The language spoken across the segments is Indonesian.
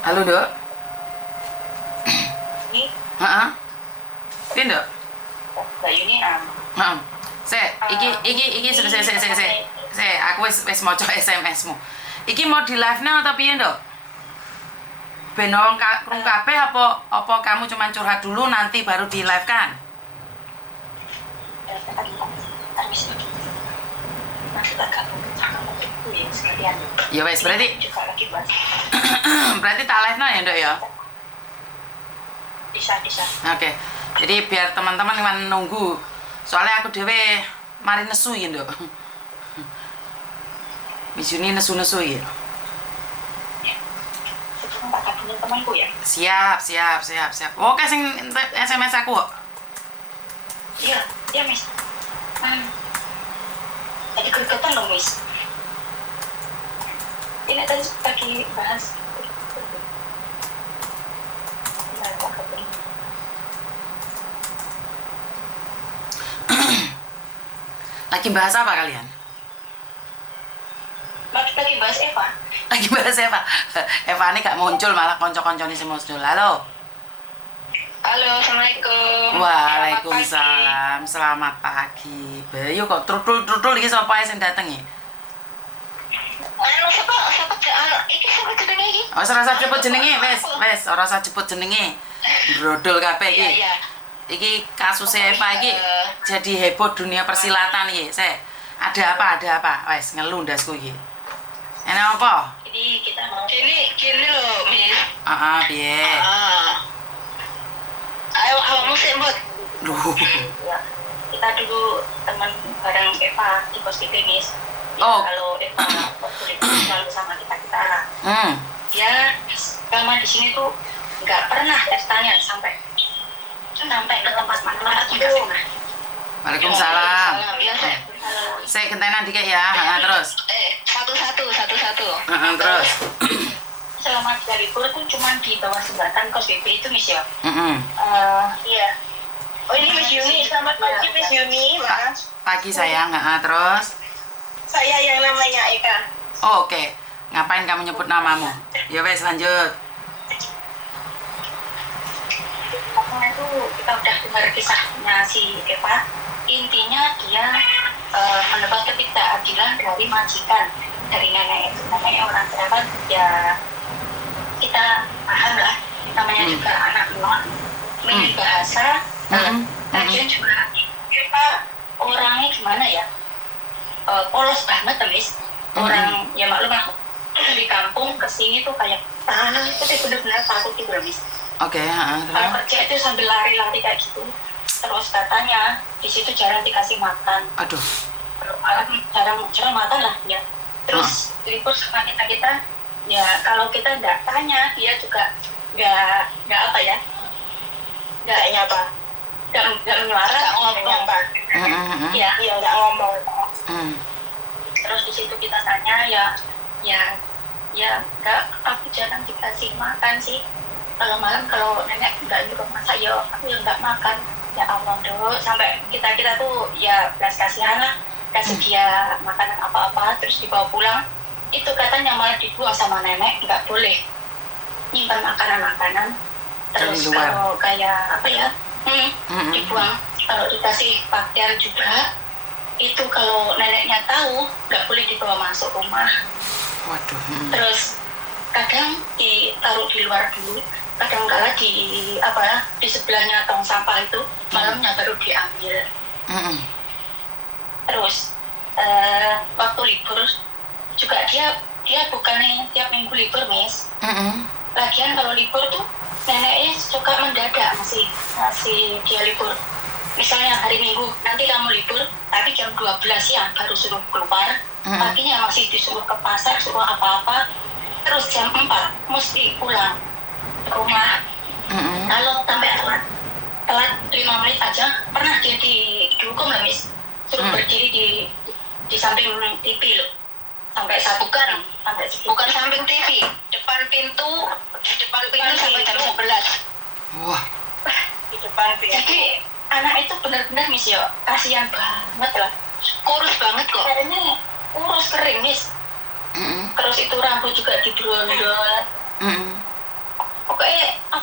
Halo, Dok. Ini Heeh. Piye, Dok? Mbak Yuni Heeh. Iki aku wis maca SMS-mu. Iki mau di live-ne atau piye, Dok? Ben wong krungu kabeh apa kamu cuma curhat dulu nanti baru di live kan? habis itu nanti tak gabung sama itu ya sekalian. Ya wes berarti Juga lagi bahas. berarti tak live-no ya, Dok ya? Bisa. Oke. Jadi biar teman-teman yang nunggu. Soalnya aku dhewe mari nesu ya, Dok. Misuni nesu-nesu ya. Sebelum tak gabungin temanku ya. Siap. Oke sing SMS aku kok. Iya Miss. Jadi gregetan dong Miss. Ini tadi lagi bahas. Nah, tak gabungin. Lagi bahas apa kalian? Lagi bahas Eva. Lagi bahas Eva. Eva ini gak muncul malah konco-koncone sing muncul. Halo. Halo, assalamualaikum. Waalaikumsalam. Selamat pagi. Bayu kok trutul iki sapa ae sing dateng iki? Siapa iki siapa jenenge iki? Oh, ora usah jebut jenenge, wes, ora usah jebut jenenge. Brodol kabeh iki. Iya. Iki kasus Eva iki jadi heboh dunia persilatan iki. Ada apa? Wes ngeluh ndasku iki. Enak apa? Jadi kita mau gini loh, Miss. Piye? Ayo awakmu sih, Mbak. Duh. Ya. Kita dulu teman bareng Eva di positif, Miss. Ya, Oh. kalau Eva waktu itu selalu sama kita. Ya, selama di sini tuh nggak pernah testanya sampai ke tempat mana-mana tuh nggak pernah. Waalaikumsalam. Ya, Saya gentenan dikit ya. Terus. satu-satu. Terus. Selama dia libur tuh cuma di bawah jembatan kos BP itu, Miss ya. Iya. Oh ini Miss Yuni, selamat pagi Miss Yuni, Mas. Pagi sayang. Terus. Saya yang namanya Eka. Oh, oke. Ngapain kamu nyebut namamu? Ya wes lanjut. Karena itu kita udah dengar kisahnya si Eva. Intinya dia mendapat ketidakadilan dari majikan, dari neneknya orang kerabat. Ya kita paham lah, namanya juga anak non, milih bahasa. Lagian juga Eva orangnya gimana ya? Polos banget, Miss. Orang ya maklum lah, dari kampung ke sini tuh kayak takut, bener-bener takut gitu, Miss. Oke, Kalau terus. kerja itu sambil lari-lari kayak gitu. Terus katanya di situ jarang dikasih makan. Aduh. Jarang makan lah ya. Terus libur sama kita ya kalau kita nggak tanya dia juga nggak apa ya, nggak menyuara, nggak ngomong. Iya nggak ngomong. Terus di situ kita tanya ya nggak, aku jarang dikasih makan sih. Kalau malam kalau nenek nggak nyuruh masak ya aku yang nggak makan. Ya Allah dulu sampai kita tuh ya belas kasihan lah, kasih dia makanan apa-apa terus dibawa pulang. Itu katanya malah dibuang sama nenek, nggak boleh nyimpan makanan. Terus kalau kayak apa ya dibuang. Kalau dikasih pakaian juga itu kalau neneknya tahu nggak boleh dibawa masuk rumah. Waduh. Terus kadang ditaruh di luar dulu, kadang-kala di sebelahnya tong sampah itu malamnya baru diambil. Terus waktu libur juga dia bukannya tiap minggu libur, Miss. Lagian kalau libur tuh neneknya suka mendadak masih dia libur. Misalnya hari Minggu nanti kamu libur tapi jam 12 siang baru suruh keluar, paginya masih disuruh ke pasar, suruh apa-apa, terus jam 4 mesti pulang ke rumah. Kalau sampai telat 5 menit aja pernah dia dihukum lah, Miss. Suruh berdiri di samping TV loh. Sampai bukan samping TV, depan pintu sampai jam 11. Wah. Di depan pintu. Jadi anak itu benar-benar, Miss ya, kasihan banget lah. Kurus banget kok. Kayaknya kurus kering, Miss. Terus itu rambut juga dibrondol.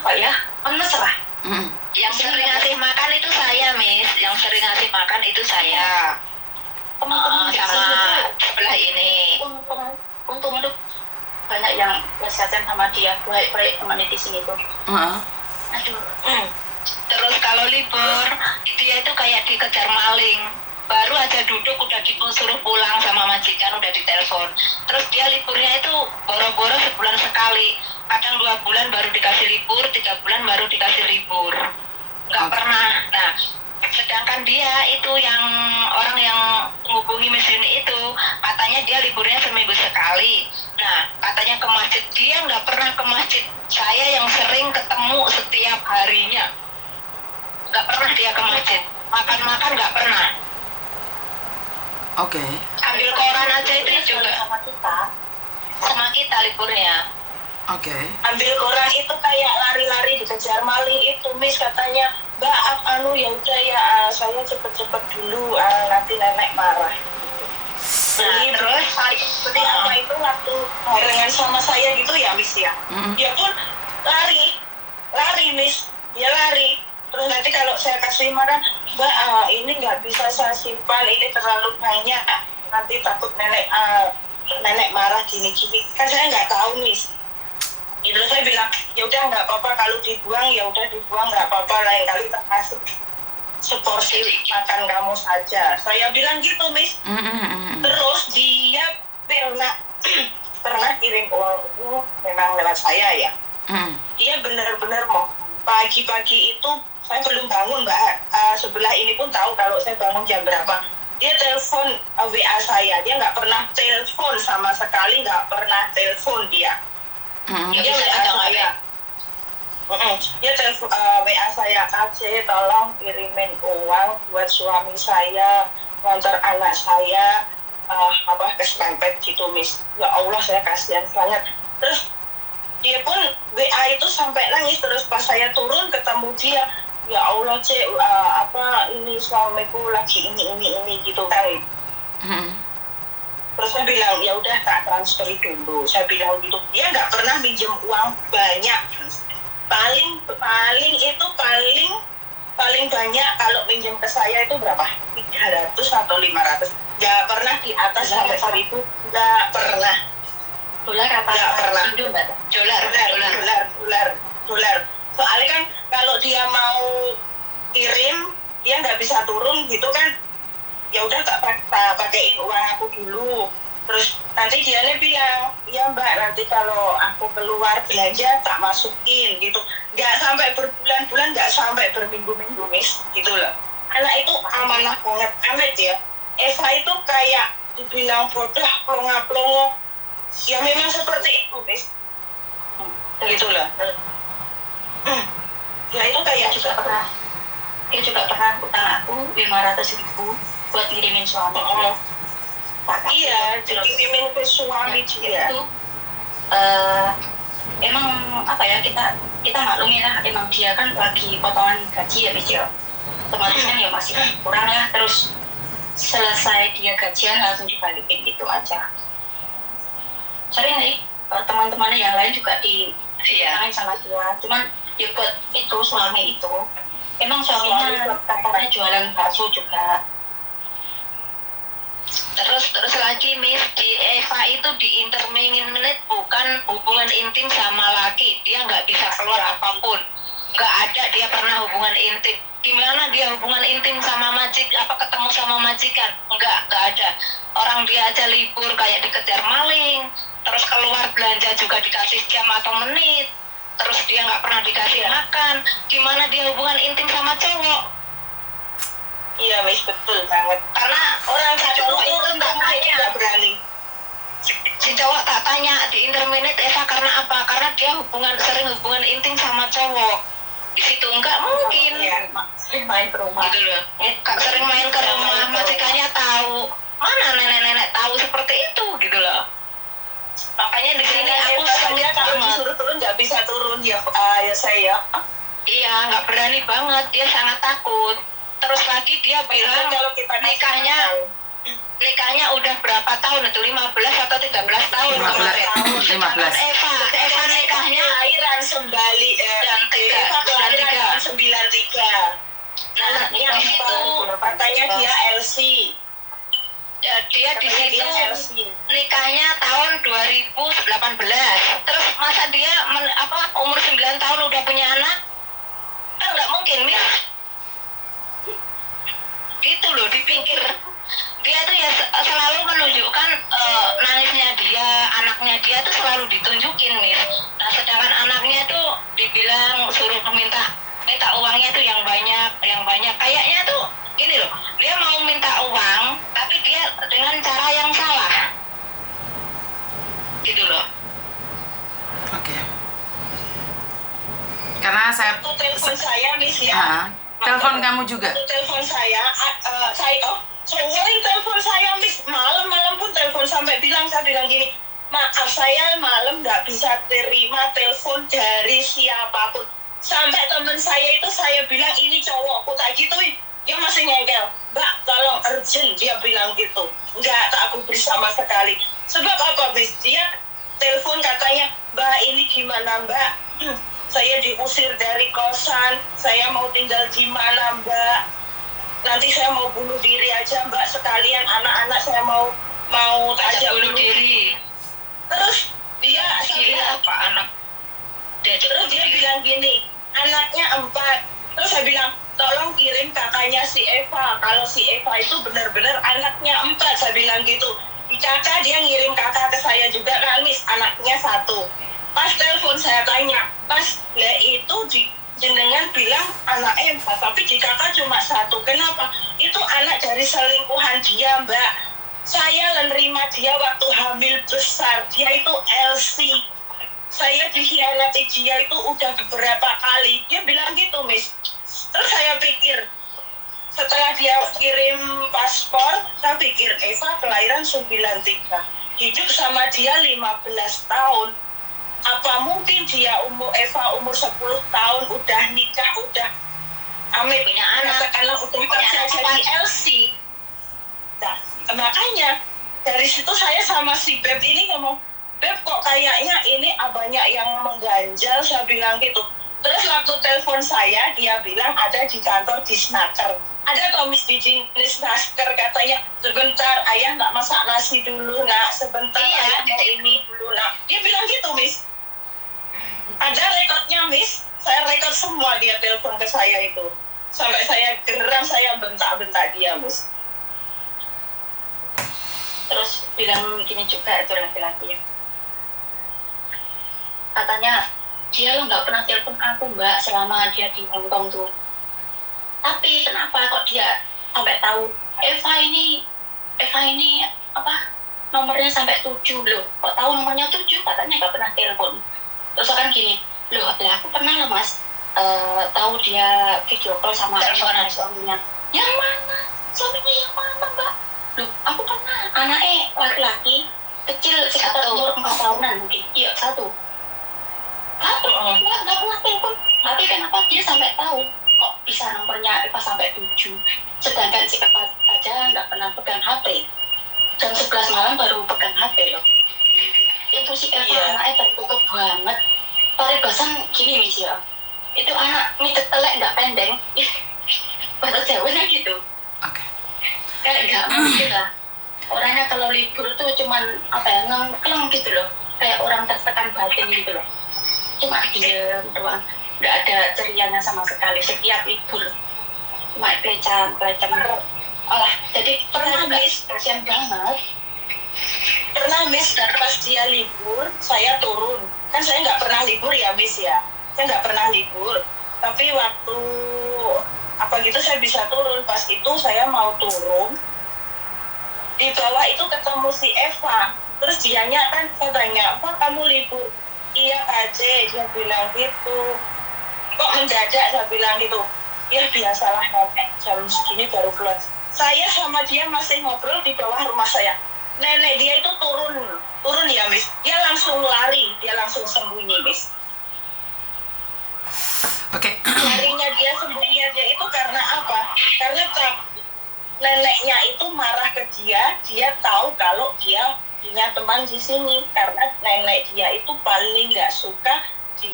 apa ya, mesra. Yang sering ngasih makan itu saya, Miss. Yang sering ngasih makan itu saya. Teman-teman sama sebelah ini. Untung itu banyak yang kasihan sama dia, baik-baik teman di sini tuh. Aduh. Terus kalau libur, dia itu kayak dikejar maling. Baru aja duduk udah disuruh pulang sama majikan, udah ditelepon. Terus dia liburnya itu boro-boro sebulan sekali. Kadang 2 bulan baru dikasih libur, 3 bulan baru dikasih libur. Nggak pernah. Nah, sedangkan dia itu yang orang yang menghubungi Miss Yuni itu, katanya dia liburnya seminggu sekali. Nah, katanya ke masjid. Dia nggak pernah ke masjid. Saya yang sering ketemu setiap harinya. Nggak pernah dia ke masjid. Makan-makan nggak pernah. Oke. Ambil koran aja itu juga sama kita liburnya. Oke. Ambil koran itu kayak lari-lari dikejar maling itu, Miss, katanya, Mbak, ya udah ya, saya cepet-cepet dulu, nanti nenek marah. Nah, terus seperti apa itu waktu barengan sama saya gitu ya, Miss ya. Dia pun lari Miss, dia lari. Terus nanti kalau saya kasih marah, Mbak, ini nggak bisa saya simpan, ini terlalu banyak, nanti takut nenek marah gini-gini. Kan saya nggak tahu, Miss. Itu saya bilang, ya udah nggak apa-apa, kalau dibuang ya udah dibuang, nggak apa-apa, lain kali termasuk seporsi makan kamu saja. Saya bilang gitu, Miss. Terus dia pernah kirim uang itu memang lewat saya ya. Dia benar-benar mau pagi-pagi itu saya belum bangun, Mbak. Sebelah ini pun tahu kalau saya bangun jam berapa. Dia telepon WA saya, dia nggak pernah telepon sama sekali, nggak pernah telepon dia. Dia WA saya. Dia telepon WA saya, KC tolong kirimin uang buat suami saya, ngantar anak saya ke Serempet gitu, Miss. Ya Allah, saya kasihan banget. Terus dia pun WA itu sampai nangis. Terus pas saya turun ketemu dia, ya Allah, Cek, ini suamiku lagi ini gitu kan. Terus saya bilang, ya udah tak transfer dulu. Saya bilang gitu. Dia nggak pernah minjem uang banyak. Paling banyak kalau minjem ke saya itu berapa? 300 atau 500. Nggak pernah di atas sampai 1.000. Nggak pernah. Dolar apa? Nggak pernah. Dolar. Soalnya kan kalau dia mau kirim, dia nggak bisa turun gitu kan. Ya udah tak pakaiin uang aku dulu. Terus nanti dia bilang, ya Mbak, nanti kalau aku keluar belanja tak masukin gitu. Nggak sampai berbulan-bulan, nggak sampai berminggu-minggu, Miss, gitu loh. Anak itu amanah banget, amat ya. Eva itu kayak dibilang bodoh, plonga-plongo. Ya memang seperti itu, Miss. Gitu loh. Ya itu kayak dia juga pernah utang aku 500.000 buat ngirimin suami. Iya, dikirimin ke suami dia. Itu emang apa ya, kita maklumin lah, emang dia kan lagi potongan gaji ya, Miss ya. Otomatis kan ya masih kurang lah, terus selesai dia gajian langsung dibalikin gitu aja. Sering nih teman-teman yang lain juga ditangin sama dia, cuman ya buat itu suami itu emang suaminya katanya jualan bakso juga. Terus lagi, Miss, di Eva itu di interminute bukan hubungan intim sama laki. Dia nggak bisa keluar apapun. Nggak ada dia pernah hubungan intim. Gimana dia hubungan intim sama ketemu sama majikan? Nggak ada. Orang dia aja libur kayak dikejar maling. Terus keluar belanja juga dikasih jam atau menit. Terus dia nggak pernah dikasih makan. Gimana dia hubungan intim sama cowok? Iya, Miss, betul banget. Karena Orang cowok itu nggak berani. Si cowok tak tanya di interminute Eva karena apa? Karena dia sering hubungan intim sama cowok. Di situ nggak mungkin. Sering main ke rumah. Gitu loh. Sering main ke rumah, majikannya tahu. Mana nenek-nenek tahu seperti itu gitu loh. Makanya di sini aku sengit kalau banget. disuruh turun nggak bisa turun ya, ya saya. Iya, nggak berani banget. Dia sangat takut. Terus lagi dia bilang kalau kita nikahnya udah berapa tahun itu, 15 atau 13 tahun 15. kemarin. Eva nikahnya lahiran kelahiran sembali dan Eva kelahiran 93. Nah, Anaknya di situ katanya dia LC. Dia di Katanya situ dia LC. nikahnya tahun 2018. Terus masa dia umur 9 tahun udah punya anak? Kan nggak mungkin, Mir. Gitu loh, dipikir. Dia tuh ya selalu menunjukkan nangisnya dia, anaknya dia tuh selalu ditunjukin, Mir. Nah, sedangkan anaknya tuh dibilang suruh minta uangnya tuh yang banyak. Kayaknya tuh gini loh, dia mau minta uang, tapi dia dengan cara yang salah. Gitu loh. Oke. Karena saya Waktu telepon saya, Miss ya. telepon kamu juga. Waktu telepon saya sering telepon saya, Miss. Malam-malam pun telepon saya bilang gini, maaf saya malam nggak bisa terima telepon dari siapapun. Sampai temen saya itu saya bilang ini cowokku tak gituin, dia masih ngengkel. Mbak, tolong urgent, dia bilang gitu. Nggak tak aku beri sama sekali. Sebab apa, Miss? Dia telepon katanya, Mbak ini gimana, Mbak? Saya diusir dari kosan, saya mau tinggal di mana, Mbak? Nanti saya mau bunuh diri aja, Mbak, sekalian anak-anak saya mau ajak bunuh diri. Terus dia Gila apa anak? Terus dia bilang gini, anaknya 4. Terus saya bilang, tolong kirim kakaknya si Eva. Kalau si Eva itu benar-benar anaknya 4, saya bilang gitu. Di kakak dia ngirim kakak ke saya juga kan, Miss, anaknya 1. Pas telepon saya tanya, Mas, lah itu jenengan bilang anaknya 4, tapi di kakak cuma 1. Kenapa? Itu anak dari selingkuhan dia, Mbak. Saya menerima dia waktu hamil besar. Dia itu LC. Saya dikhianati dia itu udah beberapa kali. Dia bilang gitu, Miss. Terus saya pikir, setelah dia kirim paspor, saya pikir Eva kelahiran 93. Hidup sama dia 15 tahun. Apa mungkin dia Eva umur 10 tahun udah nikah, udah amit, Punya anak. katakanlah udah Punya kerja anak jadi LC. Nah, makanya dari situ saya sama si Beb ini ngomong, Beb kok kayaknya ini banyak yang mengganjal, saya bilang gitu. Terus waktu telepon saya, dia bilang ada di kantor Disnaker. Ada Tomis di Disnaker, katanya, sebentar ayah nggak masak nasi dulu, nak. Sebentar ayah mau ini dulu, nak. Dia bilang gitu, Miss. Ada rekodnya, Miss. Saya rekod semua dia telepon ke saya itu. Sampai saya geram, saya bentak-bentak dia, Miss. Terus bilang gini juga itu laki-laki. Katanya, dia lo nggak pernah telepon aku, Mbak, selama dia di Hongkong tuh. Tapi kenapa kok dia sampai tahu Eva ini nomornya sampai 7 loh. Kok tahu nomornya 7? Katanya nggak pernah telepon. Terus kan gini, loh aku pernah loh, Mas, tahu dia video call sama suaminya. Yang mana? Suaminya yang mana, Mbak? Loh, aku pernah. Anaknya laki-laki kecil sekitar umur 4 tahunan mungkin. Iya, 1. Tapi nggak pernah telepon. Tapi kenapa dia sampai tahu kok bisa nomornya Eva sampai 7? Sedangkan si Eva aja nggak pernah pegang HP. Jam 11 malam baru pegang HP loh. Itu si Eva anaknya tertutup banget. Paribasan gini, Miss ya. Itu anak midet telek nggak pendeng. Bahasa Jawanya gitu. Oke. Kayak nggak mungkin lah. Orangnya kalau libur tuh cuman ngengkleng gitu loh. Kayak orang tertekan batin gitu loh. Cuma diem doang, nggak ada cerianya sama sekali setiap libur, cuma pelecam. Jadi pernah, Miss, kasihan banget. Pernah, Miss, dan pas dia libur saya turun, kan saya nggak pernah libur ya, Miss ya, saya nggak pernah libur, tapi waktu saya bisa turun. Pas itu saya mau turun, di bawah itu ketemu si Eva, terus dianya kan, saya tanya, Pak kamu libur? Iya Kak C, dia bilang gitu. Kok mendadak, saya bilang gitu. Ya biasalah nenek, jam segini baru keluar. Saya sama dia masih ngobrol di bawah rumah saya. Nenek dia itu turun ya, Miss. Dia langsung lari, dia langsung sembunyi, Miss. Oke. Larinya dia, sembunyinya dia itu karena apa? Karena neneknya itu marah ke dia tahu kalau dia punya teman di sini, karena nenek dia itu paling nggak suka dia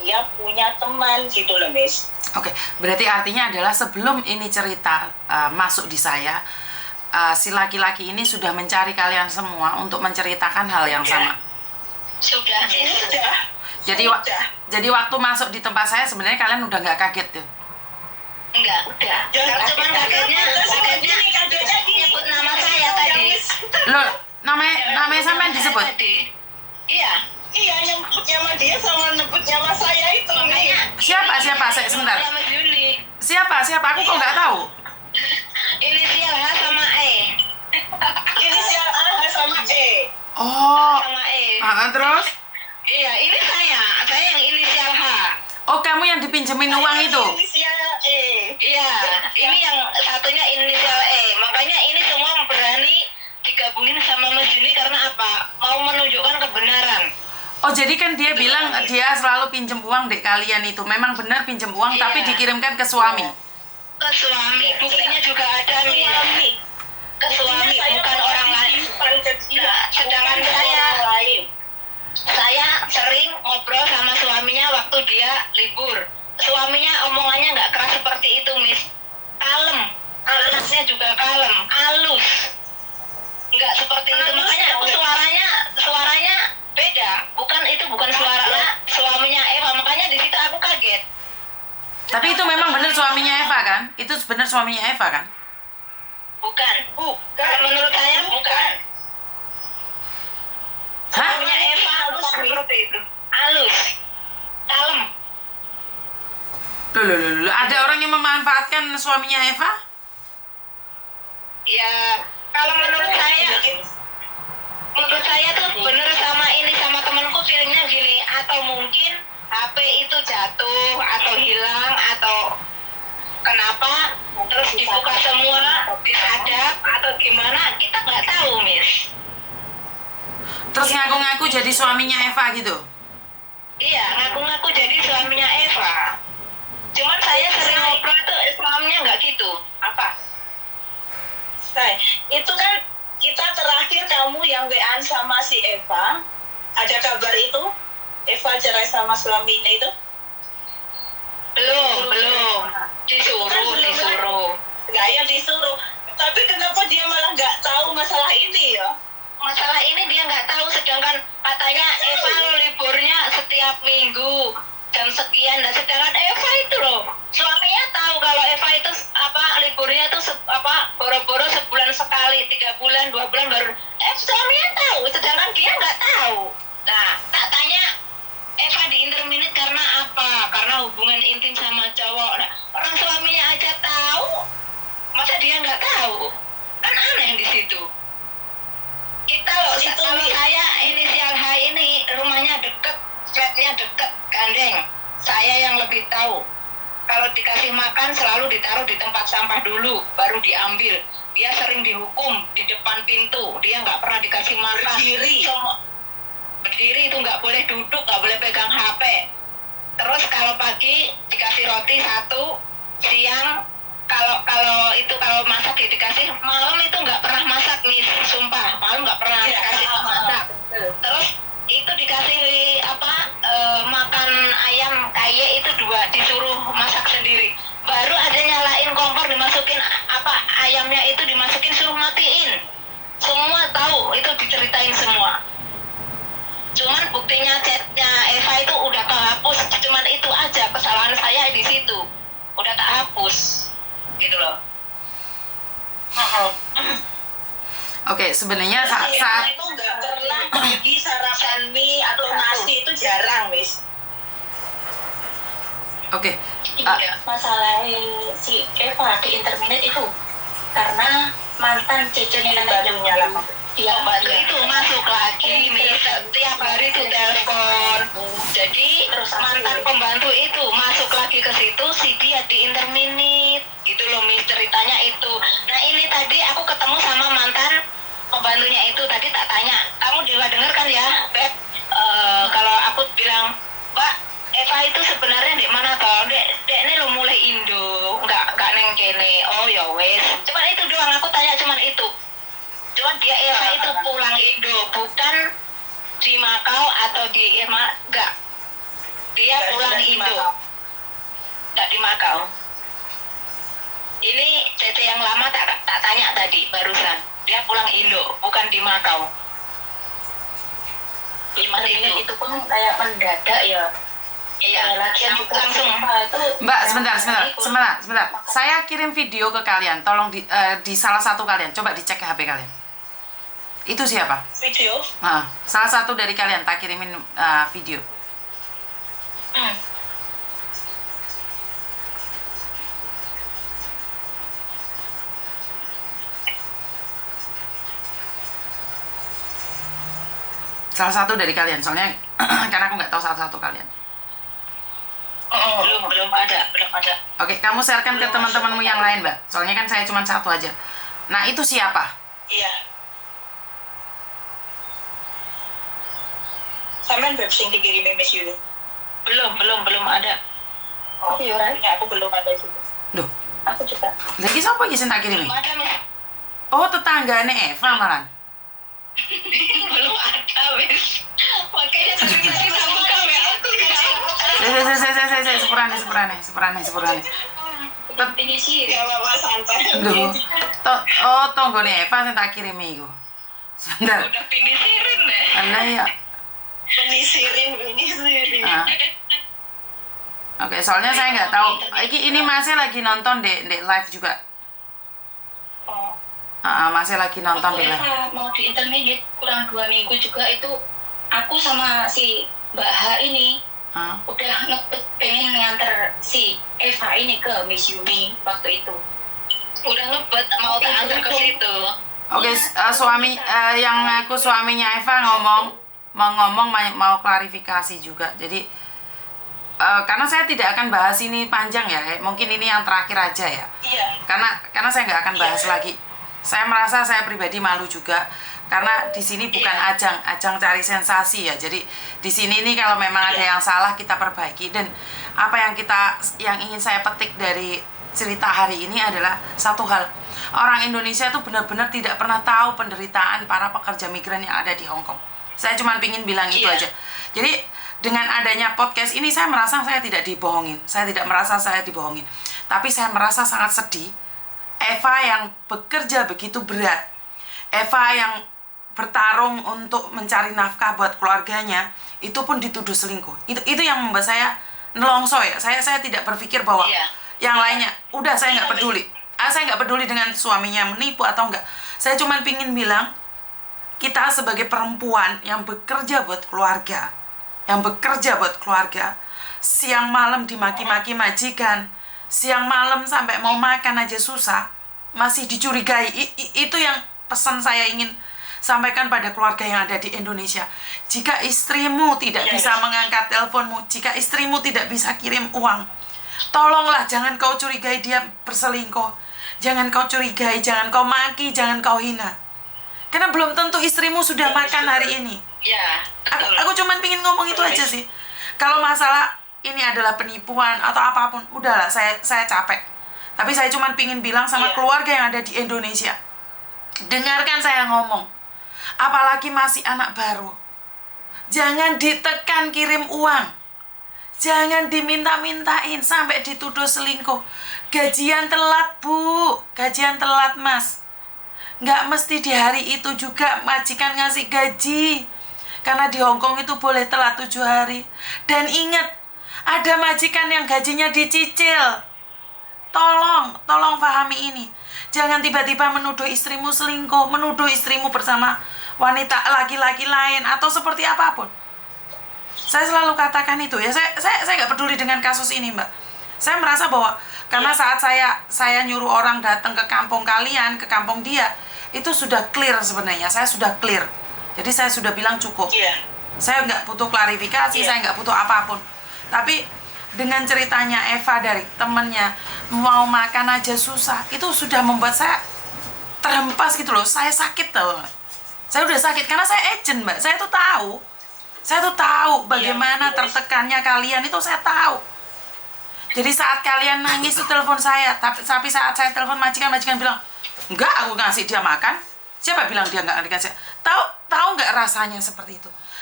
dia punya teman gitu loh, Miss. Oke, berarti artinya adalah sebelum ini cerita masuk di saya, si laki-laki ini sudah mencari kalian semua untuk menceritakan hal yang sama. Sudah, Miss. Jadi waktu masuk di tempat saya sebenarnya kalian udah nggak kaget tuh? Enggak, udah. Cuman kagetnya nyebut nama saya tadi. Loh, namanya sampean disebut? Iya. Iya, nyebut nama dia sama nyebut nama saya itu. Siapa? Saya sebentar. Siapa? Aku kok nggak tahu. Inisial H sama E. Inisial A sama E. Oh. Sama E. Terus? Iya, ini saya yang inisial H. Oh, kamu yang dipinjemin uang itu? Inisial E. Iya, ini yang satunya inisial E. Makanya ini semua berani digabungin sama Mas Juni karena apa? Mau menunjukkan kebenaran. Oh, jadi kan dia bilang dia selalu pinjem uang dek kalian itu. Memang benar pinjem uang, tapi dikirimkan ke suami. Ke suami, buktinya juga ada nih. Ke suami, bukan orang lain. Nah, sedangkan saya sering ngobrol sama suaminya waktu dia libur. Suaminya omongannya nggak keras seperti itu, Miss. Kalem, anaknya juga kalem, halus. Nggak seperti itu, makanya aku suaranya beda. Bukan suara suaminya Eva, makanya di situ aku kaget. Tapi itu memang benar suaminya Eva kan? Itu benar suaminya Eva kan? Bukan. Menurut saya bukan. Hah? Suaminya Eva halus seperti itu. Halus. Kalem. Loh. Ada orang yang memanfaatkan suaminya Eva? Ya, kalau menurut saya tuh bener sama temanku feelingnya gini, atau mungkin HP itu jatuh atau hilang atau kenapa terus dibuka semua, disadap atau gimana, kita nggak tahu, Miss. Terus ngaku-ngaku jadi suaminya Eva gitu? Iya, ngaku-ngaku jadi suaminya Eva. Cuman saya sering ngobrol tuh suaminya nggak gitu. Apa? Itu kan kita terakhir kamu yang WA sama si Eva, ada kabar itu? Eva cerai sama suaminya itu? Belum. Disuruh. Nggak, ya disuruh. Tapi kenapa dia malah nggak tahu masalah ini ya? Masalah ini dia nggak tahu, sedangkan katanya Eva liburnya setiap minggu jam sekian, dan sedangkan Eva itu loh suaminya tahu kalau Eva itu liburnya tuh boro-boro sebulan sekali, 3 bulan 2 bulan baru suaminya tahu, sedangkan dia nggak tahu. Nah, tak tanya Eva diinterminate karena apa? Karena hubungan intim sama cowok. Nah, orang suaminya aja tahu, masa dia nggak tahu? Kan aneh di situ. Kita loh, kalau saya inisial H ini rumahnya deket, flatnya deket, gandeng. Saya yang lebih tahu. Kalau dikasih makan selalu ditaruh di tempat sampah dulu, baru diambil. Dia sering dihukum di depan pintu. Dia nggak pernah dikasih makan. Berdiri itu nggak boleh duduk, nggak boleh pegang HP. Terus kalau pagi dikasih roti 1, siang kalau masak ya dikasih, malam itu nggak pernah masak, Miss, sumpah malam nggak pernah dikasih masak. Terus itu dikasih makan ayam kaye itu 2, disuruh masak sendiri. Baru ada nyalain kompor, dimasukin ayamnya itu dimasukin, suruh matiin. Semua tahu, itu diceritain semua. Cuman buktinya chatnya Eva itu udah kehapus, cuman itu aja kesalahan saya di situ, udah tak hapus. Gitu loh. Oke, sebenarnya saat itu nggak pernah bagi sarapan mie atau nasi, itu jarang, Miss. Oke. Masalah si Eva di interminate itu karena mantan cucunya barunya lah. Dia Pembantu itu masuk lagi, Miss, tiap hari itu telepon. Jadi mantan pembantu itu masuk lagi ke situ, si dia di interminate. Gitu loh, Miss, ceritanya itu. Nah, ini tadi aku ketemu sama mantan pembantunya itu, tadi tak tanya, kamu juga dengar kan ya, Beb? Kalau aku bilang, Mbak, Eva itu sebenarnya di mana toh? Dek ini lo mulai Indo, nggak neng kene. Oh ya wes, cuman itu doang aku tanya, cuman itu. Cuman dia Eva itu pulang Indo, bukan di Makau atau di enggak. Dia pulang Indo. Nggak di Makau. Ini Cece yang lama tak tanya tadi barusan. Dia pulang Indo, bukan di Makau. Ini itu pun kayak mendadak ya. Iya, Lagian juga langsung. itu. Mbak, sebentar. Saya kirim video ke kalian. Tolong di salah satu kalian. Coba dicek ke HP kalian. Itu siapa? Video? Nah, salah satu dari kalian tak kirimin video. Salah satu dari kalian, soalnya karena aku nggak tahu salah satu kalian. Belum ada. Oke, kamu sharekan ke teman-temanmu yang lain, Mbak. Soalnya kan saya cuma satu aja. Nah, itu siapa? Iya. Sampean web sing dikirimin Miss Yuli? Belum ada. Oh, iya, Ran. Aku belum ada juga. Loh, Aku juga. lagi siapa yang tak kirim? Belum ada, Miss. Oh, tetanggane Eva malah. Belum ada, Miss. Makanya tadi kita buka WA aku. Sepurane. Ini sih. Gak apa-apa, santai. Loh, tonggone Eva yang tak kirim iku. Sebentar. Udah pinisirin deh. Anda ya. Pinisirin. Ah. Oke, soalnya saya nggak tahu. Ini masih lagi nonton di live juga. Oh. Masih lagi nonton di Waktu live. Eva mau di intermediate kurang 2 minggu juga itu aku sama si Mbak H ini udah pengen nganter si Eva ini ke Miss Yumi waktu itu. Udah ngebet mau tak antar ke situ. Oke, suami suaminya Eva mau klarifikasi juga. Jadi karena saya tidak akan bahas ini panjang ya, mungkin ini yang terakhir aja ya. Iya. Karena saya nggak akan bahas lagi. Saya merasa saya pribadi malu juga karena di sini bukan ajang cari sensasi ya. Jadi di sini nih kalau memang ada yang salah kita perbaiki, dan apa yang ingin saya petik dari cerita hari ini adalah satu hal. Orang Indonesia tuh benar-benar tidak pernah tahu penderitaan para pekerja migran yang ada di Hong Kong. Saya cuma pingin bilang itu aja. Jadi dengan adanya podcast ini saya merasa saya tidak dibohongin. Saya tidak merasa saya dibohongin. Tapi saya merasa sangat sedih. Eva yang bekerja begitu berat. Eva yang bertarung untuk mencari nafkah buat keluarganya, itu pun dituduh selingkuh. Itu yang membuat saya nelongso ya. Saya tidak berpikir bahwa yang lainnya, udah saya nggak peduli. Saya nggak peduli dengan suaminya menipu atau enggak. Saya cuma pingin bilang, kita sebagai perempuan yang bekerja buat keluarga, siang malam dimaki-maki majikan, siang malam sampai mau makan aja susah, masih dicurigai. Itu yang pesan saya ingin sampaikan pada keluarga yang ada di Indonesia. Jika istrimu tidak bisa mengangkat teleponmu, jika istrimu tidak bisa kirim uang, tolonglah jangan kau curigai dia berselingkuh. Jangan kau curigai, jangan kau maki, jangan kau hina. Karena belum tentu istrimu sudah makan hari ini. Iya. Aku cuma pingin ngomong itu aja sih. Kalau masalah ini adalah penipuan atau apapun, udahlah saya capek. Tapi saya cuma pingin bilang sama keluarga yang ada di Indonesia, dengarkan saya ngomong. Apalagi masih anak baru, jangan ditekan kirim uang, jangan diminta-mintain sampai dituduh selingkuh. Gajian telat bu, gajian telat mas. Nggak mesti di hari itu juga majikan ngasih gaji. Karena di Hong Kong itu boleh telat 7 hari. Dan ingat, ada majikan yang gajinya dicicil. Tolong pahami ini. Jangan tiba-tiba menuduh istrimu selingkuh, menuduh istrimu bersama wanita laki-laki lain atau seperti apapun. Saya selalu katakan itu ya. Saya nggak peduli dengan kasus ini, Mbak. Saya merasa bahwa karena saat saya nyuruh orang datang ke kampung kalian, ke kampung dia, itu sudah clear sebenarnya. Saya sudah clear. Jadi saya sudah bilang cukup. Saya nggak butuh klarifikasi, saya nggak butuh apapun. Tapi dengan ceritanya Eva dari temennya, mau makan aja susah, itu sudah membuat saya terhempas gitu loh. Saya sakit tau. Saya udah sakit karena saya agent, Mbak. Saya tuh tahu bagaimana tertekannya kalian, itu saya tahu. Jadi saat kalian nangis tuh telepon saya, tapi saat saya telepon majikan bilang, enggak, aku ngasih dia makan. Siapa bilang dia nggak dikasih? Tahu nggak rasanya seperti itu?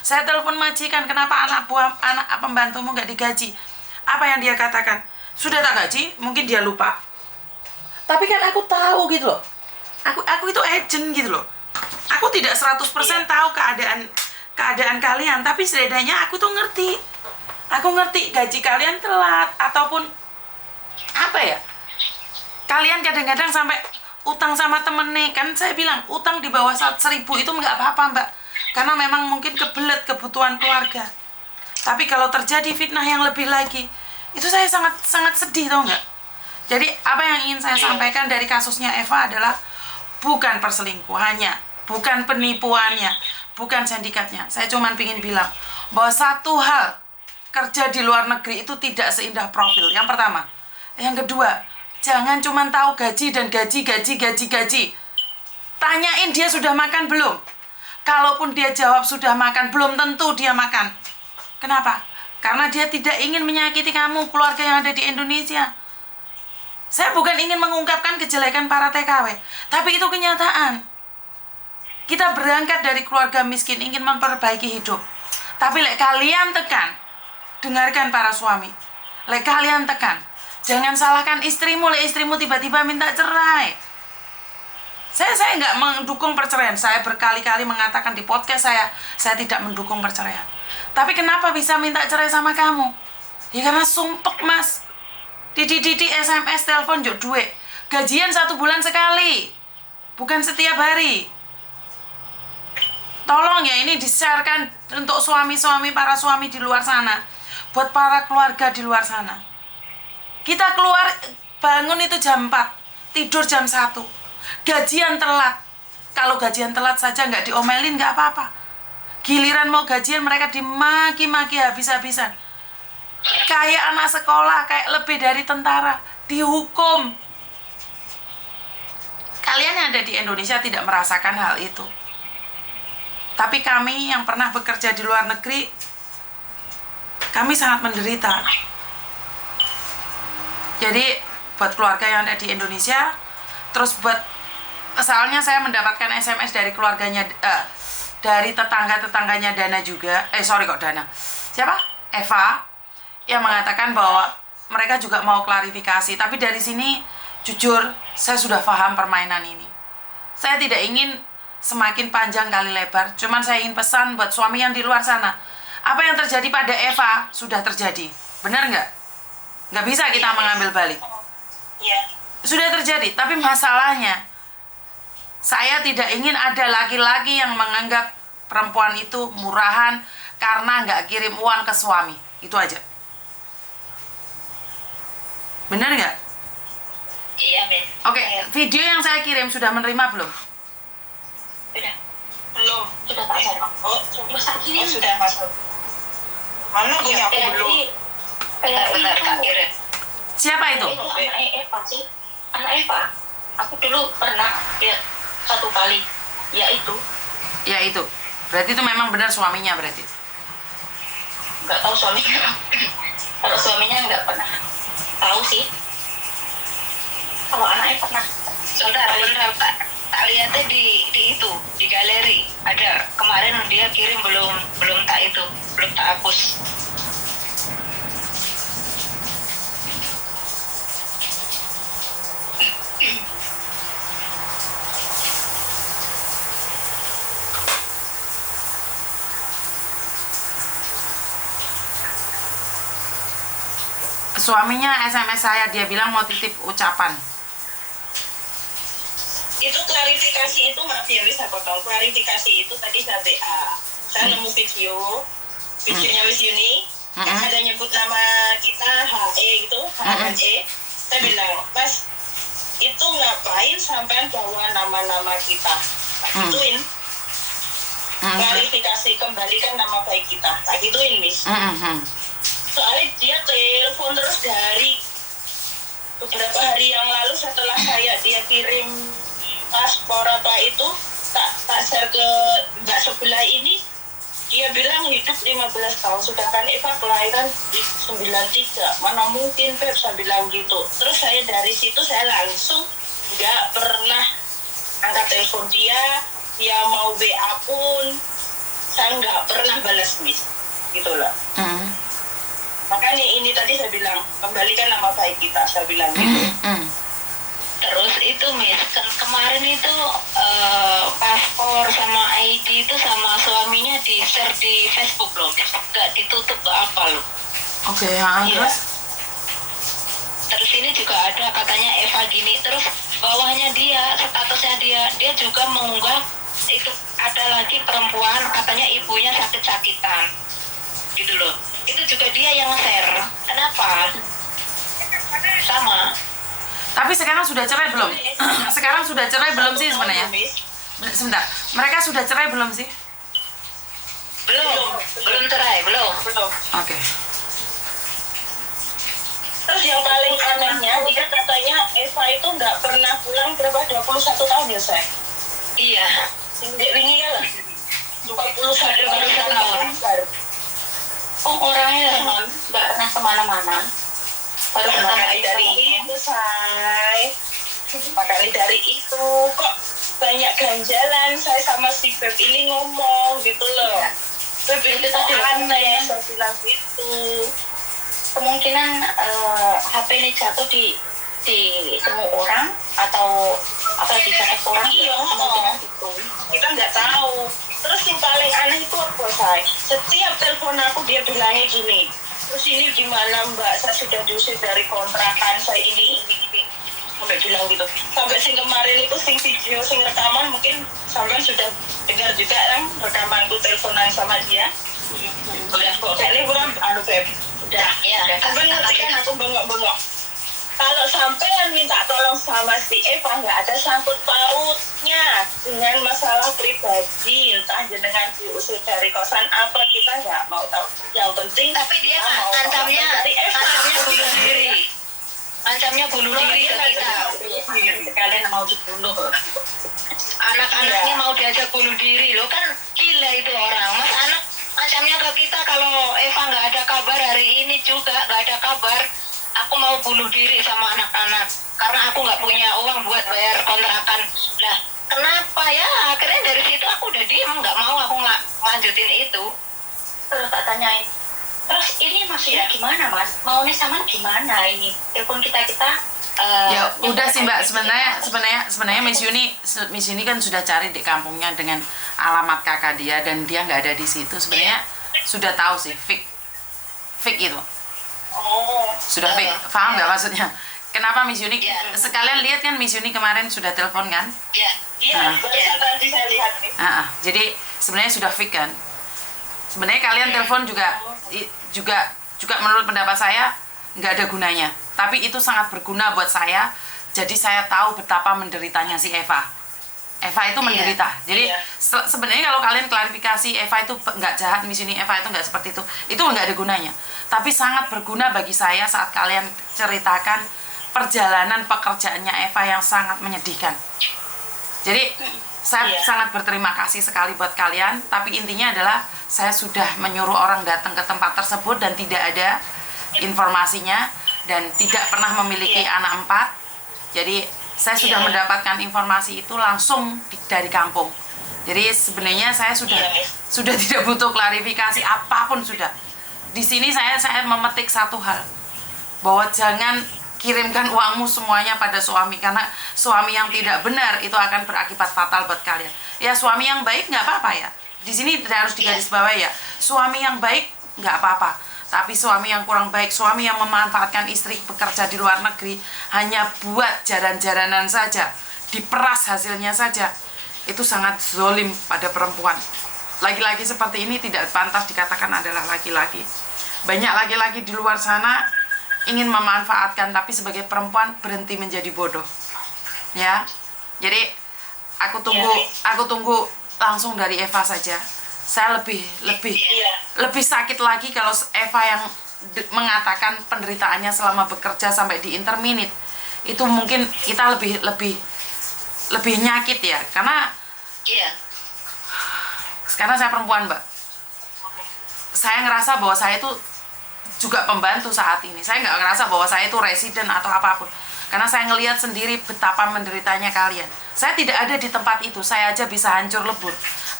Saya telepon majikan, kenapa anak pembantumu nggak digaji? Apa yang dia katakan? Sudah tak gaji, mungkin dia lupa. Tapi kan aku tahu gitu loh. Aku itu agent gitu loh. Aku tidak 100% tahu keadaan kalian, tapi setidaknya aku tuh ngerti. Aku ngerti gaji kalian telat ataupun apa ya? Kalian kadang-kadang sampai utang sama temen nih, kan saya bilang utang di bawah 1.000 itu nggak apa-apa Mbak, karena memang mungkin kebelet kebutuhan keluarga. Tapi kalau terjadi fitnah yang lebih lagi, itu saya sangat sedih, tau nggak? Jadi apa yang ingin saya sampaikan dari kasusnya Eva adalah bukan perselingkuhannya, bukan penipuannya, bukan sindikatnya. Saya cuma ingin bilang bahwa satu hal, kerja di luar negeri itu tidak seindah profil. Yang pertama. Yang kedua, jangan cuma tahu gaji dan gaji. Tanyain dia sudah makan belum. Kalaupun dia jawab sudah makan, belum tentu dia makan. Kenapa? Karena dia tidak ingin menyakiti kamu, keluarga yang ada di Indonesia. Saya bukan ingin mengungkapkan kejelekan para TKW, tapi itu kenyataan. Kita berangkat dari keluarga miskin, ingin memperbaiki hidup. Tapi lek kalian tekan, dengarkan para suami. Lek kalian tekan, jangan salahkan istrimu, lek istrimu tiba-tiba minta cerai. Saya nggak mendukung perceraian. Saya berkali-kali mengatakan di podcast saya tidak mendukung perceraian. Tapi kenapa bisa minta cerai sama kamu? Ya karena sumpek mas. Didi SMS, telepon, jok duit. Gajian 1 bulan sekali, bukan setiap hari. Tolong ya, ini di-sharekan untuk suami-suami, para suami di luar sana, buat para keluarga di luar sana. Kita keluar, bangun itu jam 4, tidur jam 1. Gajian telat. Kalau gajian telat saja nggak diomelin nggak apa-apa. Giliran mau gajian mereka dimaki-maki habis-habisan. Kayak anak sekolah, kayak lebih dari tentara, dihukum. Kalian yang ada di Indonesia tidak merasakan hal itu. Tapi kami yang pernah bekerja di luar negeri, kami sangat menderita. Jadi buat keluarga yang ada di Indonesia, terus buat soalnya saya mendapatkan SMS dari keluarganya, dari tetangga-tetangganya Dana juga. Dana. Siapa? Eva. Yang mengatakan bahwa mereka juga mau klarifikasi. Tapi dari sini, jujur, saya sudah paham permainan ini. Saya tidak ingin semakin panjang kali lebar. Cuman saya ingin pesan buat suami yang di luar sana. Apa yang terjadi pada Eva, sudah terjadi. Benar nggak? Nggak bisa kita mengambil balik. Iya. Sudah terjadi. Tapi masalahnya, saya tidak ingin ada laki-laki yang menganggap perempuan itu murahan karena nggak kirim uang ke suami. Itu aja. Benar nggak? Iya, Miss. Oke, video yang saya kirim sudah menerima belum? Sudah. Belum. Sudah tak ada. Terus tak kirim. Sudah masuk. Mana punya aku belum? Benar, tak kirim. Siapa itu? Itu anak Eva sih. Anak Eva. Aku dulu pernah lihat 1 kali. Ya itu. Berarti itu memang benar suaminya berarti? Nggak tahu suaminya. Kalau suaminya nggak pernah tahu sih. Kalau anaknya pernah. Benar, tak lihatnya di itu, di galeri. Ada kemarin dia kirim belum tak hapus. Suaminya SMS saya, dia bilang mau titip ucapan. Itu klarifikasi itu, maaf ya Wis, aku tahu klarifikasi itu tadi saya WA. Saya nemu videonya Wis Yuni, yang ada nyebut nama kita HE gitu, HE. Saya bilang, Mas, itu ngapain sampai bawa nama-nama kita? Tak gituin. Klarifikasi, kembalikan nama baik kita. Tak gituin, Miss. Soalnya dia telepon terus dari beberapa hari yang lalu setelah dia kirim paspor apa itu tak share ke mbak sebelah ini, dia bilang hidup 15 tahun, sedangkan Eva kelahiran di 93, mana mungkin Feb, saya bilang gitu. Terus saya dari situ saya langsung nggak pernah angkat telepon dia mau WA pun saya nggak pernah balas Miss, gitu loh. Makanya ini tadi saya bilang kembalikan nama baik kita, saya bilang gitu. Terus itu Miss, kemarin itu paspor sama ID itu sama suaminya di-share di Facebook loh, nggak ditutup ke apa loh. Oke, Terus? Terus ini juga ada katanya Eva gini, terus bawahnya dia, statusnya dia juga mengunggah itu ada lagi perempuan katanya ibunya sakit-sakitan, gitu loh. Itu juga dia yang nge-share. Kenapa? Sama. Tapi sekarang sudah cerai belum? Sekarang sudah cerai belum sih sebenarnya? Sebentar, mereka sudah cerai belum sih? Belum cerai, belum. Oke. Terus yang paling anehnya, dia katanya Eva itu nggak pernah pulang berapa 21 tahun ya, saya? Iya. Ini ya lah. 21 tahun. Oh, orangnya nggak pernah kemana-mana. Baru Makanya dari itu, say. Makanya dari itu, kok banyak ganjalan saya sama si Beb ini ngomong gitu loh. Beb itu tadi aneh, saya bilang gitu. Kemungkinan HP ini jatuh di temu orang atau dicatat orang. Iya, kemungkinan itu. Kita nggak tahu. Terus yang paling aneh itu apa, say? Setiap telepon aku dia bilangnya gini, terus ini gimana mbak, saya sudah diusir dari kontrakan, saya ini sampai bilang gitu. Sampai sing kemarin itu sing video, sing rekaman, mungkin sampai sudah dengar juga kan rekamanku teleponan sama dia. Udah kok kayaknya bukan Beb. Udah, sampai ngerti kan aku bengok-bengok. Kalau sampean minta tolong sama si Eva, nggak ada sangkut pautnya dengan masalah pribadi, entah jenengan diusir dari kosan apa, kita nggak mau tahu. Yang penting Tapi dia ancamnya bunuh diri. Ancamnya bunuh diri ke kita. Kalian mau dibunuh. Anak-anaknya mau diajak bunuh diri loh, kan gila itu orang. Mas anak ancamnya ke kita kalau Eva nggak ada kabar hari ini juga nggak ada kabar. Aku mau bunuh diri sama anak-anak karena aku nggak punya uang buat bayar kontrakan. Lah, kenapa ya? Akhirnya dari situ aku udah diem, nggak mau aku lanjutin itu. Terus tak tanyain, terus ini maksudnya gimana mas? Maunya sama gimana ini? Telepon kita Ya udah sih mbak, sebenarnya Miss Yuni kan sudah cari di kampungnya dengan alamat kakak dia dan dia nggak ada di situ. Sebenarnya sudah tahu sih, fake itu. Sudah fake, paham nggak maksudnya? Kenapa Miss Yuni? Sekalian lihat kan Miss Yuni kemarin sudah telepon kan? Iya, tadi saya lihat nih. Jadi sebenarnya sudah fake kan? Sebenarnya kalian telepon juga menurut pendapat saya nggak ada gunanya. Tapi itu sangat berguna buat saya. Jadi saya tahu betapa menderitanya si Eva. Eva itu menderita. Jadi sebenarnya kalau kalian klarifikasi Eva itu nggak jahat, Miss Yuni, Eva itu nggak seperti itu nggak ada gunanya. Tapi sangat berguna bagi saya saat kalian ceritakan perjalanan pekerjaannya Eva yang sangat menyedihkan. Jadi saya sangat berterima kasih sekali buat kalian. Tapi intinya adalah saya sudah menyuruh orang datang ke tempat tersebut dan tidak ada informasinya dan tidak pernah memiliki anak 4. Jadi saya sudah mendapatkan informasi itu langsung dari kampung. Jadi sebenarnya saya sudah tidak butuh klarifikasi apapun sudah. Di sini saya memetik satu hal, bahwa jangan kirimkan uangmu semuanya pada suami, karena suami yang tidak benar itu akan berakibat fatal buat kalian. Ya suami yang baik nggak apa-apa ya. Di sini harus digarisbawahi ya. Suami yang baik nggak apa-apa. Tapi suami yang kurang baik, suami yang memanfaatkan istri bekerja di luar negeri hanya buat jaran-jaranan saja, diperas hasilnya saja, itu sangat zolim pada perempuan. Laki-laki seperti ini tidak pantas dikatakan adalah laki-laki. Banyak laki-laki di luar sana ingin memanfaatkan, tapi sebagai perempuan berhenti menjadi bodoh. Ya, jadi aku tunggu langsung dari Eva saja. Saya lebih sakit lagi kalau Eva yang mengatakan penderitaannya selama bekerja sampai di interminit. Itu mungkin kita lebih nyakit ya, karena karena saya perempuan, Mbak. Saya ngerasa bahwa saya itu juga pembantu saat ini. Saya nggak ngerasa bahwa saya itu residen atau apapun. Karena saya ngelihat sendiri betapa menderitanya kalian. Saya tidak ada di tempat itu, saya aja bisa hancur lebur.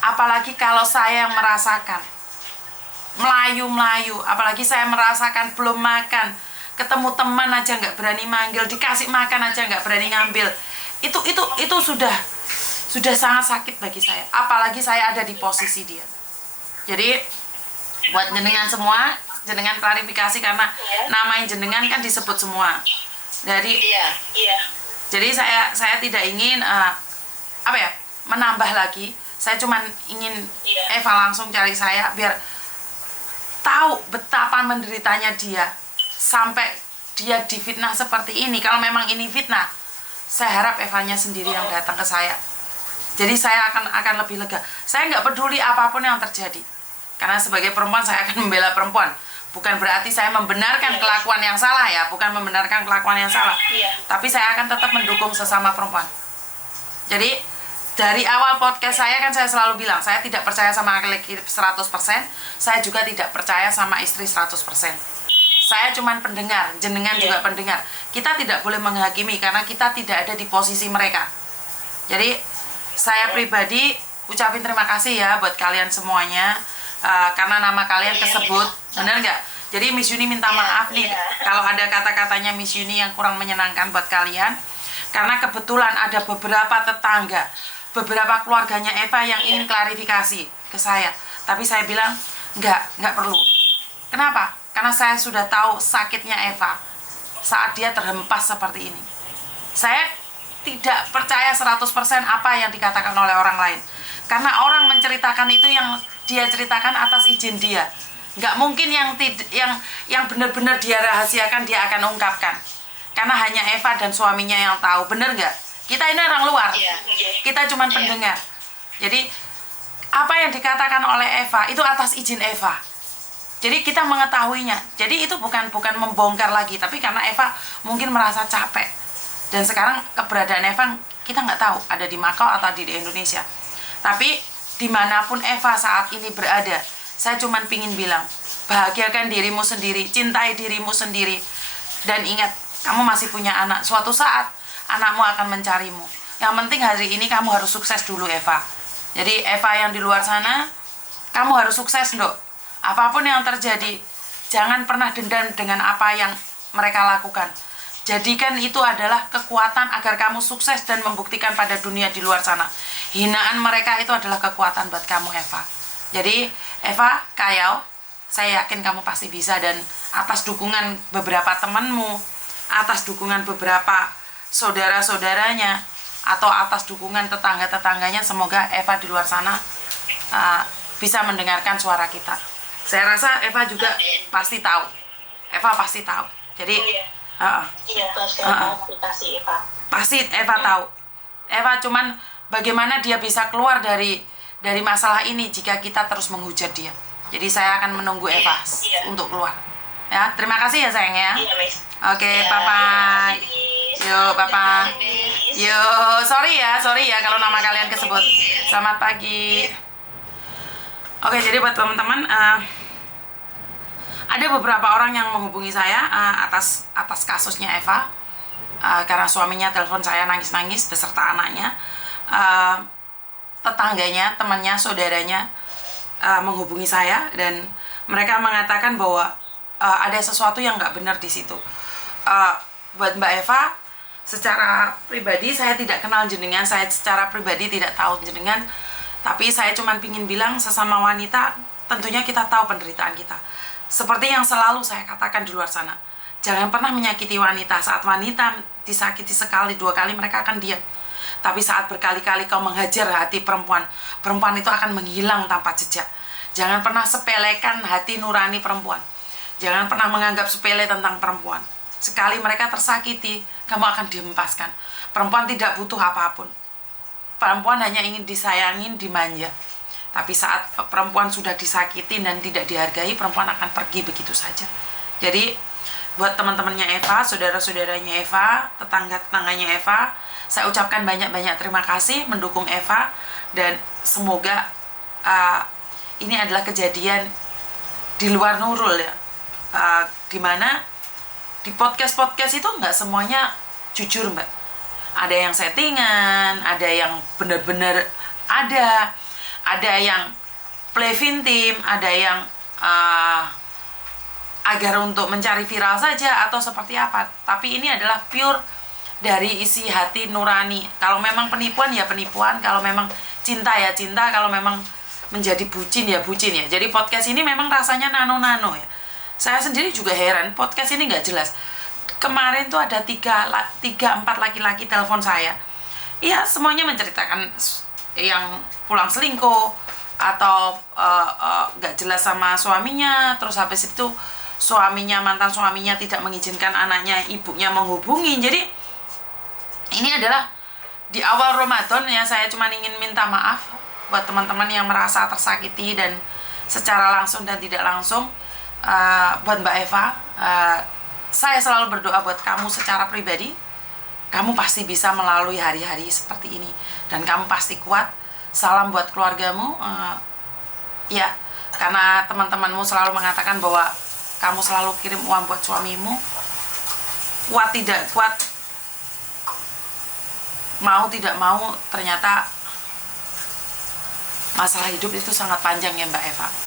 Apalagi kalau saya yang merasakan melayu, apalagi saya merasakan belum makan, ketemu teman aja nggak berani manggil, dikasih makan aja nggak berani ngambil. Itu sudah sangat sakit bagi saya. Apalagi saya ada di posisi dia. Jadi buat jenengan semua, jenengan klarifikasi karena nama jenengan kan disebut semua. Jadi saya tidak ingin menambah lagi. Saya cuma ingin Eva langsung cari saya biar tahu betapa menderitanya dia sampai dia difitnah seperti ini. Kalau memang ini fitnah, saya harap Evanya sendiri yang datang ke saya. Jadi saya akan lebih lega. Saya nggak peduli apapun yang terjadi, karena sebagai perempuan saya akan membela perempuan. Bukan berarti saya membenarkan kelakuan yang salah ya, bukan membenarkan kelakuan yang salah. Tapi saya akan tetap mendukung sesama perempuan. Jadi dari awal podcast saya kan saya selalu bilang, saya tidak percaya sama laki-laki 100%, saya juga tidak percaya sama istri 100%. Saya cuma pendengar, jenengan juga pendengar. Kita tidak boleh menghakimi karena kita tidak ada di posisi mereka. Jadi saya pribadi ucapin terima kasih ya buat kalian semuanya, karena nama kalian kesebut, benar nggak? Jadi Miss Yuni minta maaf nih kalau ada kata-katanya Miss Yuni yang kurang menyenangkan buat kalian, karena kebetulan ada beberapa tetangga, beberapa keluarganya Eva yang ingin klarifikasi ke saya. Tapi saya bilang, nggak perlu. Kenapa? Karena saya sudah tahu sakitnya Eva saat dia terhempas seperti ini. Saya tidak percaya 100% apa yang dikatakan oleh orang lain. Karena orang menceritakan itu yang dia ceritakan atas izin dia. Nggak mungkin yang benar-benar dia rahasiakan dia akan ungkapkan. Karena hanya Eva dan suaminya yang tahu, benar nggak? Kita ini orang luar, kita cuma pendengar. Jadi apa yang dikatakan oleh Eva itu atas izin Eva. Jadi kita mengetahuinya. Jadi itu bukan membongkar lagi, tapi karena Eva mungkin merasa capek. Dan sekarang keberadaan Eva kita nggak tahu ada di Makau atau di Indonesia. Tapi dimanapun Eva saat ini berada, saya cuma pingin bilang, bahagiakan dirimu sendiri, cintai dirimu sendiri, dan ingat kamu masih punya anak. Suatu saat anakmu akan mencarimu. Yang penting hari ini kamu harus sukses dulu, Eva. Jadi Eva yang di luar sana, kamu harus sukses, Ndok. Apapun yang terjadi, jangan pernah dendam dengan apa yang mereka lakukan. Jadikan itu adalah kekuatan agar kamu sukses dan membuktikan pada dunia di luar sana. Hinaan mereka itu adalah kekuatan buat kamu, Eva. Jadi Eva, Kayau, saya yakin kamu pasti bisa, dan atas dukungan beberapa temanmu, atas dukungan beberapa saudara-saudaranya, atau atas dukungan tetangga-tetangganya, semoga Eva di luar sana bisa mendengarkan suara kita. Saya rasa Eva juga pasti tahu. Eva pasti tahu. Jadi pasti Eva tahu. Eva cuman bagaimana dia bisa keluar dari masalah ini jika kita terus menghujat dia. Jadi saya akan menunggu Eva untuk keluar. Ya, terima kasih ya sayang ya. Oke, bye-bye. Yuk, Papa. Yuk, sorry ya kalau nama kalian kesebut. Selamat pagi. Oke, jadi buat teman-teman, ada beberapa orang yang menghubungi saya atas kasusnya Eva, karena suaminya telepon saya nangis-nangis beserta anaknya. Tetangganya, temannya, saudaranya menghubungi saya, dan mereka mengatakan bahwa ada sesuatu yang nggak benar di situ. Buat Mbak Eva, secara pribadi saya tidak kenal jenengan, saya secara pribadi tidak tahu jenengan, tapi saya cuma pingin bilang sesama wanita, tentunya kita tahu penderitaan kita. Seperti yang selalu saya katakan di luar sana, jangan pernah menyakiti wanita. Saat wanita disakiti sekali, 2 kali, mereka akan diam. Tapi saat berkali-kali kau menghajar hati perempuan, perempuan itu akan menghilang tanpa jejak. Jangan pernah sepelekan hati nurani perempuan. Jangan pernah menganggap sepele tentang perempuan. Sekali mereka tersakiti, kamu akan dihempaskan. Perempuan tidak butuh apapun. Perempuan hanya ingin disayangin, dimanja. Tapi saat perempuan sudah disakiti dan tidak dihargai, perempuan akan pergi begitu saja. Jadi buat teman-temannya Eva, saudara-saudaranya Eva, tetangga-tetangganya Eva, saya ucapkan banyak-banyak terima kasih mendukung Eva, dan semoga ini adalah kejadian di luar Nurul ya, dimana di podcast itu nggak semuanya jujur, Mbak. Ada yang settingan, ada yang benar-benar Ada yang play team, ada yang agar untuk mencari viral saja atau seperti apa. Tapi ini adalah pure dari isi hati nurani. Kalau memang penipuan ya penipuan, kalau memang cinta ya cinta, kalau memang menjadi bucin ya bucin ya. Jadi podcast ini memang rasanya nano-nano ya. Saya sendiri juga heran, podcast ini nggak jelas. Kemarin tuh ada 3-4 laki-laki telepon saya. Iya, semuanya menceritakan yang pulang selingkuh atau nggak jelas sama suaminya, terus habis itu mantan suaminya tidak mengizinkan anaknya, ibunya menghubungi. Jadi ini adalah di awal Ramadan ya, saya cuma ingin minta maaf buat teman-teman yang merasa tersakiti dan secara langsung dan tidak langsung. Buat Mbak Eva, saya selalu berdoa buat kamu secara pribadi. Kamu pasti bisa melalui hari-hari seperti ini dan kamu pasti kuat. Salam buat keluargamu. Ya, karena teman-temanmu selalu mengatakan bahwa kamu selalu kirim uang buat suamimu. Kuat tidak kuat, mau tidak mau, ternyata masalah hidup itu sangat panjang ya Mbak Eva.